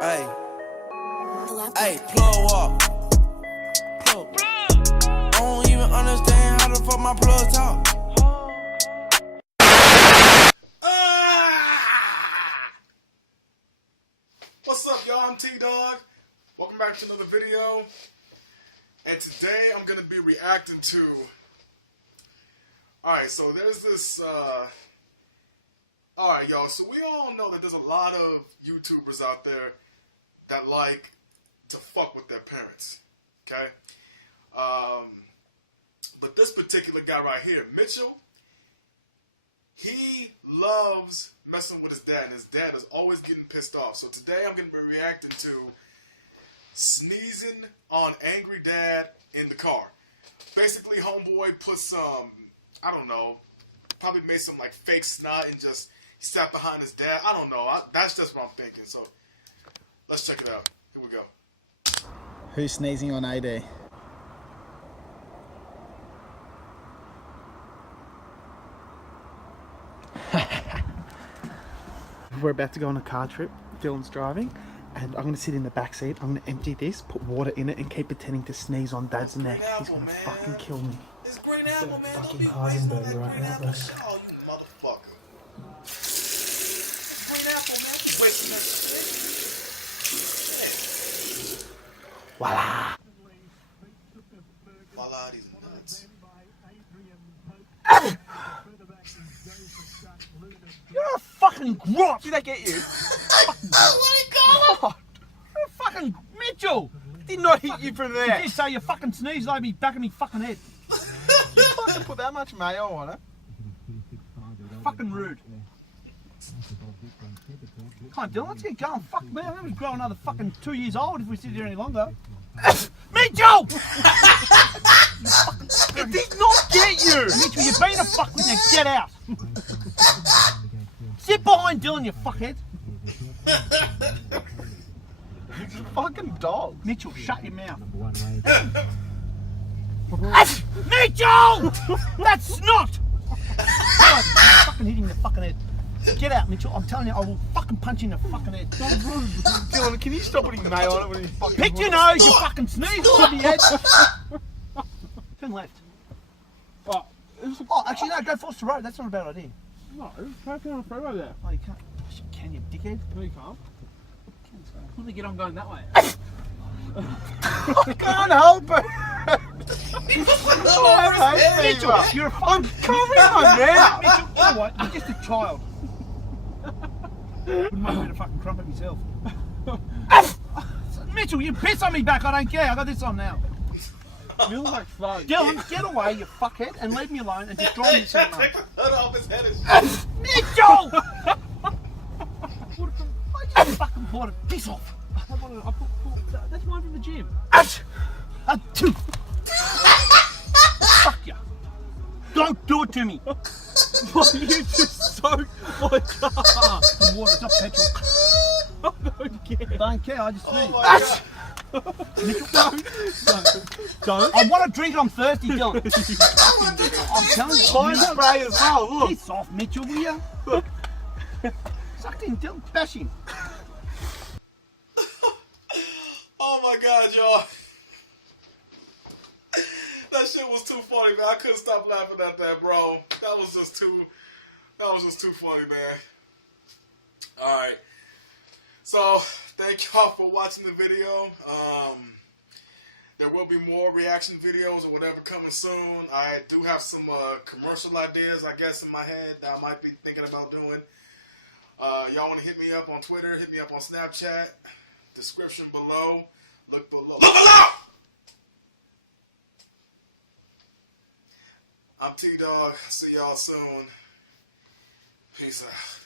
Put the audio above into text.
Hey, hey, plug up. Plug. I don't even understand how the fuck my plug talk. What's up, y'all? I'm T-Dog. Welcome back to another video. And today I'm gonna be reacting to. Alright, so there's this. Alright, y'all. So we all know that there's a lot of YouTubers out there that like to fuck with their parents. Okay? But this particular guy right here, Mitchell, he loves messing with his dad, and his dad is always getting pissed off. So today I'm going to be reacting to sneezing on Angrydad in the car. Basically, homeboy put some, I don't know, probably made some like fake snot and just sat behind his dad. I don't know. That's just what I'm thinking. So let's check it out. Here we go. Who's sneezing on AD? We're about to go on a car trip. Dylan's driving, and I'm going to sit in the back seat. I'm going to empty this, put water in it, and keep pretending to sneeze on Dad's neck. He's going to fucking kill me. It's green apple, man. Fucking Heisenberg right now, bro. Oh, you motherfucker. Green apple, man. You wasting that shit. Voila! Voila, these nuts. You're a fucking grot! Did I get you? What did he call him? You're a fucking Mitchell! Did not hit you from there. Did you say you fucking sneezed over me back of me fucking head? You fucking put that much mayo on it. Fucking rude. Come on, Dylan, let's get going. Fuck man, I'm gonna grow another fucking 2 years old if we sit here any longer. Mitchell! It did not get you! Mitchell, you've been a fuck with now, get out! Sit behind Dylan, you fuckhead! He's a fucking dog. Mitchell, shut your mouth. Mitchell! That's snot! God, you're fucking hitting the fucking head. Get out, Mitchell. I'm telling you, I will fucking punch you in the fucking head. Dylan, can you stop putting mayo on it when you fucking... Pick your nose, you fucking sneeze on your head. Turn left. Oh, actually, no, go Foster Road. That's not a bad idea. No, how can I throw over there? Oh, you can't. Yes, you can, you dickhead. No, you can't. Let me get on going that way. I can't help it. Mitchell, you're a fucking... I'm covering my mouth. Mitchell, you know what? You're just a child. Wouldn't mind being a fucking crumpet myself. Mitchell, you piss on me back, I don't care. I got this on now. You look like fun. Dylan, get away, you fuckhead, and leave me alone and just drive me somewhere. Take the hood off his head and shit. Mitchell! I just fucking bought it. Piss off. That's one from the gym. Fuck you. Don't do it to me. Why you just soaked my car? The water, it's not petrol. I don't care. Don't care, I just sneeze. Oh my God. Don't. I want to drink it, I'm thirsty, Dylan. I'm telling you. Fine spray as well, look. Piss off, Mitchell, will you? Sucked in, Dylan. Bash him. Oh my God, y'all. That shit was too funny, man. I couldn't stop laughing at that, bro. That was just too funny, man. Alright. So, thank y'all for watching the video. There will be more reaction videos or whatever coming soon. I do have some commercial ideas, I guess, in my head that I might be thinking about doing. Y'all want to hit me up on Twitter, hit me up on Snapchat. Description below. Look below. Look below! I'm T-Dog. See y'all soon. Peace out.